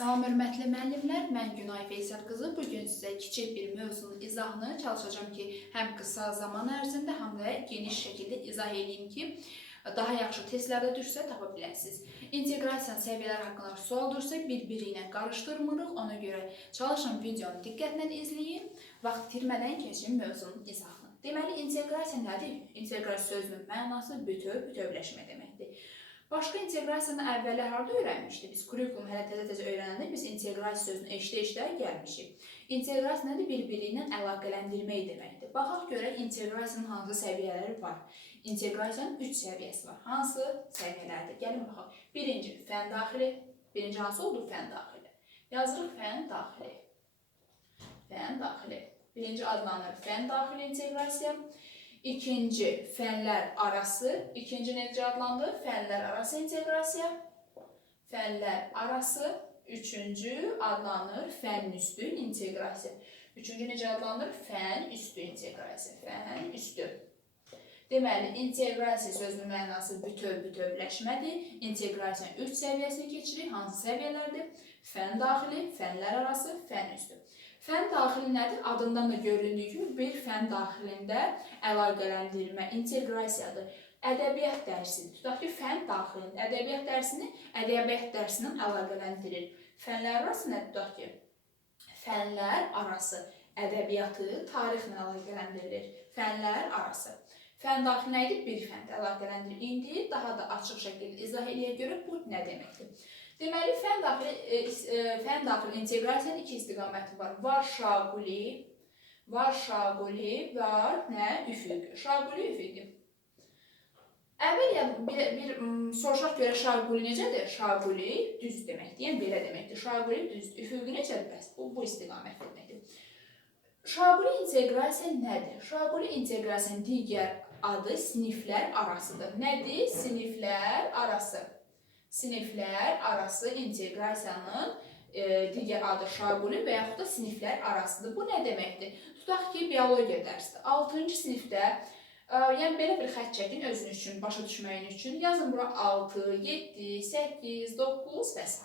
Salam hörmətli müəllimlər, mən Günay Veysel qızı. Bugün sizə kiçik bir mövzunun izahını çalışacağım ki, həm qısa zaman ərzində, həm də geniş şəkildə izah edeyim ki, daha yaxşı testlərdə düşsə tapa biləsiniz. İnteqrasiyanın səviyyələri haqqında sual dursa bir-biri ilə qarışdırmırıq. Ona görə çalışın videonu diqqətlə izləyin, vaxt itirmədən keçin mövzunun izahını. Deməli, inteqrasiya nədir? İnteqrasiya sözünün mənası bütövləşmə deməkdir. Başqa inteqrasiyanı əvvəllər harada öyrənmişdik? Biz kurikulum hələ təzə öyrənəndə biz inteqrasiya sözünü eşidə gəlmişik. İnteqrasiya nədir? Bir-biri ilə əlaqələndirmək deməkdir. Baxaq görək inteqrasiyanın hansı səviyyələri var. İnteqrasiyanın 3 səviyyəsi var. Hansı səviyyələrdir? Gəlin baxaq. Birinci, fən daxili. Birinci hansı oldu? Fən daxili. Yazırıq fən daxili. Fən daxili. Birinci adlanır fən daxili inteqrasiya. İkinci, fənlər arası. İkinci necə adlanır? Fənlər arası inteqrasiya. Fənlər arası. Üçüncü adlanır fən üstü inteqrasiya. Üçüncü necə adlanır? Fən üstü inteqrasiya. Fən üstü. Deməli, inteqrasiya sözünün mənası bütövləşmədir. İnteqrasiyanın 3 səviyyəsini keçirik. Hansı səviyyələrdir? Fən daxili, fənlər arası, fən üstü. Fən daxili nədir? Adından da göründüyü kimi bir fən daxilində əlaqələndirmə inteqrasiyadır. Ədəbiyyat dərsidir. Tutaq ki, fən daxilində ədəbiyyat dərsini ədəbiyyat dərsindən əlaqələndirir. Fənlər arası nə tutaq ki? Fənlər arası ədəbiyyatı tarixlə əlaqələndirilir. Fənlər arası. Fən daxili nə idi? Bir fəndə əlaqələndirir. İndi daha da açıq şəkildə izah eləyə görə bu nə deməkdir? Deməli, fən daxili inteqrasiyanın 2 istiqaməti var. Var şaquli, var nə? Üfüqi. Şaquli, üfüqi. Əvvəl bir soruşaq görə şaquli necədir? Şaquli düz deməkdir, yəni belə deməkdir. Şaquli düz, üfüqi necədir? Bəs bu istiqamət deməkdir. Şaquli inteqrasiya nədir? Şaquli inteqrasiyanın digər adı siniflər arasıdır. Nədir? Siniflər arası. Siniflər arası inteqrasiyanın digər adı şaquli və yaxud da siniflər arasıdır. Bu nə deməkdir? Tutaq ki, biologiya dərsidir. 6-cı sinifdə, yəni belə bir xətt çəkin özünüz üçün, başa düşməyin üçün. Yazın bura 6, 7, 8, 9 və s.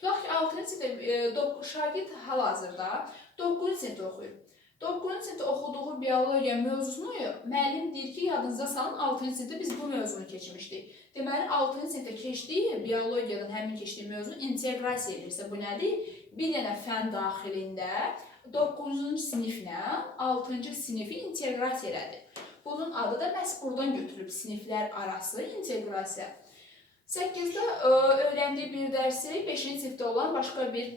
Tutaq ki, 6-cı sinifdə şagird hal-hazırda 9-cu sinifdə oxuyur. 9-cu sinifdə oxuduğu biologiya mövzusunu müəllim deyir ki, yadınıza salın, 6-cı sinifdə biz bu mövzunu keçmişdik. Deməli, 6-cı sinifdə keçdiyi biologiyadan həmin keçdiyi mövzunu inteqrasiya edirsə, bu nədir? Bir dənə fən daxilində 9-cu siniflə 6-cı sinifi inteqrasiya elədi. Bunun adı da məhz buradan götürülüb siniflər arası inteqrasiya. 8-də öyrəndiyi bir dərsi 5-ci sinifdə olan başqa bir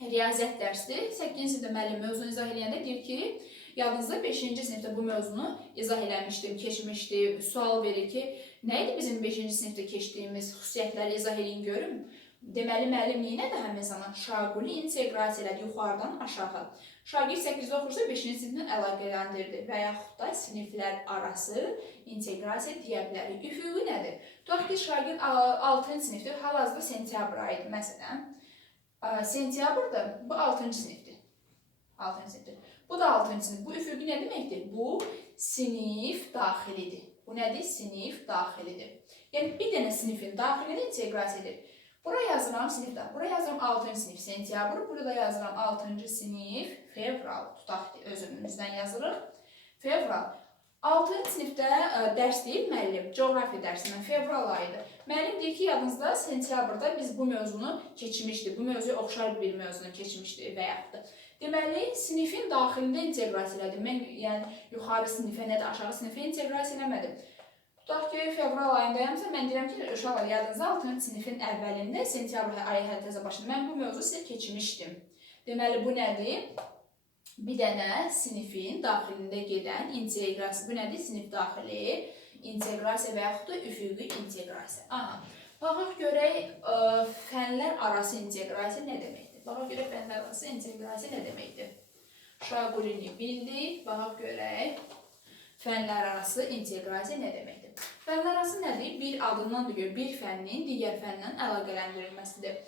riyaziyyat dərsidir. 8-ci sinifdə müəllim mövzunu izah eləyəndə deyir ki, yadınızda 5-ci sinifdə bu mövzunu izah eləmişdim, keçmişdim, sual verir ki, nə idi bizim 5-ci sinifdə keçdiyimiz xüsusiyyətləri izah eləyin görüm. Deməli, müəllim neynədir həmin zaman? Şaquli inteqrasiya elədi yuxarıdan aşağı. Şagird 8-də oxursa 5-ci sinifdən əlaqələndirdi və yaxud da siniflər arası inteqrasiya deyə bilərik. Üfüqi nədir? Tutaq ki, şagird 6-cı sinifdə, hal-hazırda sentyabr ayıdır. Məsələn, sentyabrdır, bu 6-cı sinifdir. 6-cı sinifdir. Bu da 6-cı sinif. Bu üfüqi nə deməkdir? Bu sinif daxilidir. Bu nədir? Sinif daxilidir. Yəni, bir dənə sinifin daxilində inteqrasiya edir. Buraya yazıram sinifdən. Buraya yazıram 6-cı sinif sentyabr. Burada yazıram 6-cı sinif fevral. Tutaq ki, özümüzdən yazırıq. Fevral. 6-cı sinifdə dərs deyil müəllim. Coğrafiya dərsindən fevral ayıdır. Müəllim deyir ki, yadınızda sentyabrda biz bu mövzunu keçmişdik. Bu mövzuya oxşar bir mövzunu keçmişdik və yaxud da. Deməli, sinifin daxilində inteqrasiya elədim. Mən yəni yuxarı sinifə nədir, aşağı sinifə inteqrasiya eləmədim. Tutaq ki, fevral ayındayamsa, mən deyirəm ki, uşaqlar yadınızda 6-cı sinifin əvvəlində, sentyabr ayı hələ təzə başında mən bu mövzu sizə keçmişdim. Deməli, bu nədir? Bir dənə sinifin daxilində gedən inteqrasiya. Bu nədir? Sinif daxili inteqrasiya və yaxud da üfüqi inteqrasiya. Aha. Baxaq görək, fənlər arası inteqrasiya nə deməkdir? Baxaq görək, fənlər arası inteqrasiya nə deməkdir? Şaqulini bildik. Baxaq görək, fənlər arası inteqrasiya nə deməkdir? Fənlər arası nədir? Bir adından da görə, bir fənnin digər fəndən əlaqələndirilməsidir.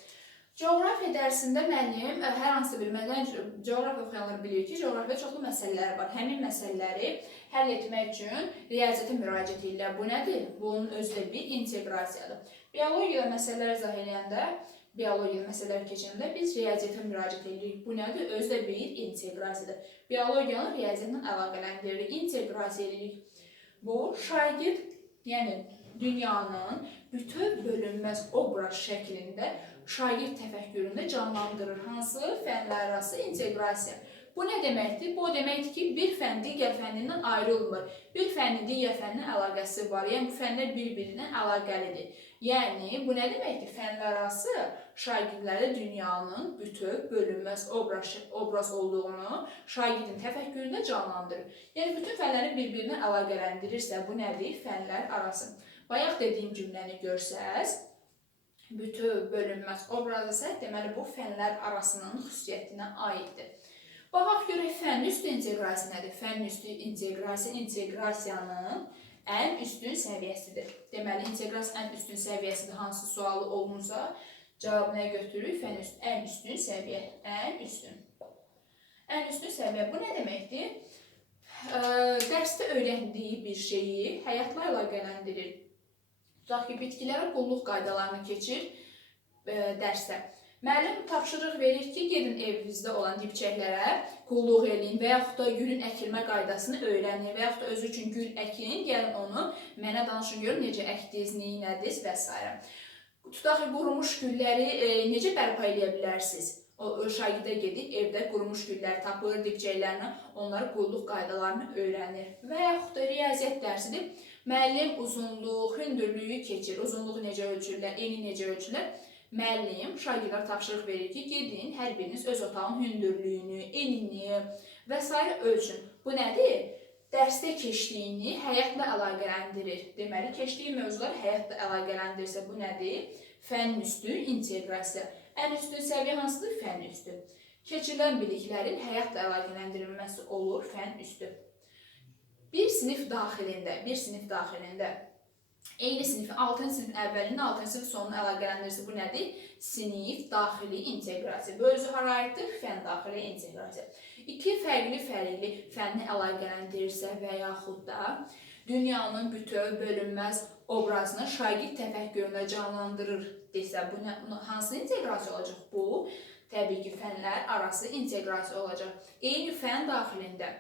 Coğrafiya dərsində müəllim hər hansı bir coğrafiya oxuyanlar bilir ki, coğrafiyada çoxlu məsələlər var. Həmin məsələləri həll etmək üçün riyaziyyata müraciət edirlər. Bu nədir? Bunun özü də bir inteqrasiyadır. Biologiyada məsələlər izah edəndə biologiya məsələləri keçəndə biz riyaziyyata müraciət edirik. Bu nədir? Özü də bir inteqrasiyadır. Biologiyanı riyaziyyatla əlaqələndiririk, inteqrasiya edirik. Bu, şagird, yəni dünyanın bütöv bölünməz obraz şəklində şagird təfəkküründə canlandırır. Hansı? Fənlər arası inteqrasiya. Bu nə deməkdir? Bu deməkdir ki, bir fənn digər fənnindən ayrılmır. Bir fənnin digər fənnlə əlaqəsi var. Yəni, bu fənlər bir-birindən əlaqəlidir. Yəni, bu nə deməkdir? Fənlər arası şagirdlərdə dünyanın bütöv, bölünməz obraz olduğunu şagirdin təfəkküründə canlandırır. Yəni, bütün fənləri bir-birinə əlaqələndirirsə, bu nədir? Fənlər arası. Bayaq dediyim cümləni görsəz, bütöv, bölünməz obraz isə deməli, bu fənlər arasının xüsusiyyətinə aiddir. Baxaq görək, fənn üstü inteqrasiya nədir? Fənn üstü inteqrasiya inteqrasiyanın ən üstün səviyyəsidir. Deməli, inteqrasiya ən üstün səviyyəsidir. Hansı sualı olunsa, cavab nəyə götürürük? Fənn üstü, ən üstün səviyyə. Ən üstün. Ən üstün səviyyə. Bu nə deməkdir? Dərsdə öyrəndiyi bir şeyi həyatla əlaqələndirir. Tutaq ki, bitkilərə qulluq qaydalarını keçir dərsdə. Müəllim tapşırıq verir ki, gedin evinizdə olan dibçəklərə qulluq eləyin və yaxud da gülün əkilmə qaydasını öyrənin və yaxud da özü üçün gül əkin, gəlin onu mənə danışın, görün necə əkdiniz, neynədiniz və s. Tutaq ki, qurumuş gülləri necə bərpa edə bilərsiniz? O şagirdə gedib evdə qurumuş gülləri tapır, dibçəklərini, onları qulluq qaydalarını öyrənir. Və yaxud da riyaziyyat dərsidir. Müəllim uzunluq, hündürlüyü keçir, uzunluğu necə ölçürlər, eni necə ölçürlər. Müəllim şagirdlər tapşırıq verir ki, gedin, hər biriniz öz otağın hündürlüyünü, enini və s. ölçün. Bu nədir? Dərsdə keçdiyini həyatla əlaqələndirir. Deməli, keçdiyi mövzular həyatla əlaqələndirirsə, bu nədir? Fənn üstü inteqrasiya. Ən üstün səviyyə hansıdır? Fənn üstü. Keçirilən biliklərin həyatla əlaqələndirilməsi olur fənn üstü. Bir sinif daxilində eyni sinifin 6-cı sinifin əvvəlinin 6-cı sinif sonunu əlaqələndirirsə, bu nədir? Sinif daxili inteqrasiya. Bu özü hara aiddir? Fənn daxili inteqrasiya. İki fərqli fənni əlaqələndirirsə və yaxud da dünyanın bütöv, bölünməz obrazını şagird təfəkküründə canlandırır desə, bu hansı inteqrasiya olacaq? Bu, təbii ki, fənlər arası inteqrasiya olacaq. Eyni fənn daxilində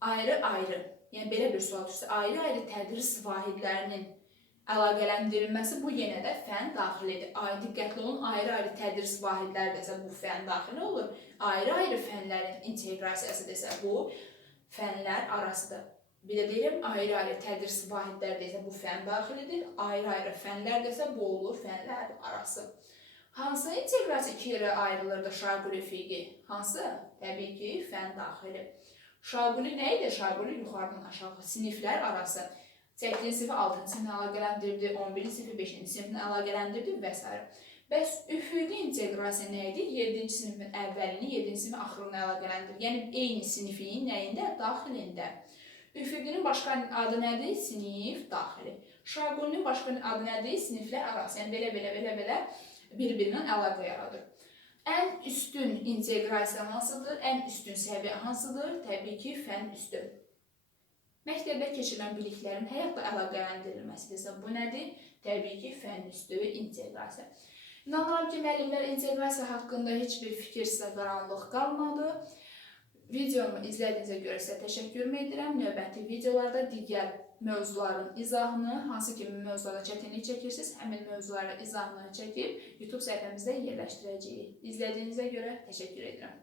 ayrı-ayrı, yəni belə bir sual düşsə, ayrı-ayrı tədris vahidlərinin əlaqələndirilməsi bu yenə də fənn daxilidir. Diqqətli olun, ayrı-ayrı tədris vahidləri desə, bu fənn daxili olur. Ayrı-ayrı fənlərin inteqrasiyası desə, bu fənlər arasıdır. Bir də deyirəm, ayrı-ayrı tədris vahidlər desə, bu fənn daxilidir. Ayrı-ayrı fənlər desə, bu olur fənlər arası. Hansı inteqrasiya iki yerə ayrılırdı Şaquli fiqi? Hansı? Təbii ki, fənn daxili. Şaquli nə idi? Şaquli yuxarıdan aşağı siniflər arası. 8-ci sinifi 6-cı siniflə əlaqələndirdi, 11-ci sinifi 5-ci siniflə əlaqələndirdi və s. Bəs üfüqi inteqrasiya nə idi? 7-ci sinifin əvvəlini, 7-ci sinifin axırını əlaqələndirdi. Yəni, eyni sinifin nəyində? Daxilində. Üfüqinin başqa adı nədir? Sinif daxili. Şaqulinin başqa adı nədir? Siniflər arası. Yəni, belə bir-birindən əlaqə yaradır. Ən üstün inteqrasiya hansıdır? Ən üstün səviyyə hansıdır? Təbii ki, fənn üstü. Məktəbdə keçirilən biliklərin həyatla əlaqələndirilməsi bu nədir? Təbii ki, fənn üstü inteqrasiya. İnanıram ki, müəllimlər inteqrasiya haqqında heç bir fikir sizə qaranlıq qalmadı. Videomu izlədiyinizə görə sizə təşəkkür edirəm. Növbəti videolarda digər mövzuların izahını, hansı kimi mövzularda çətinlik çəkirsiniz, həmin mövzuların izahını çəkib YouTube səhifəmizdə yerləşdirəcəyik. İzlədiyinizə görə təşəkkür edirəm.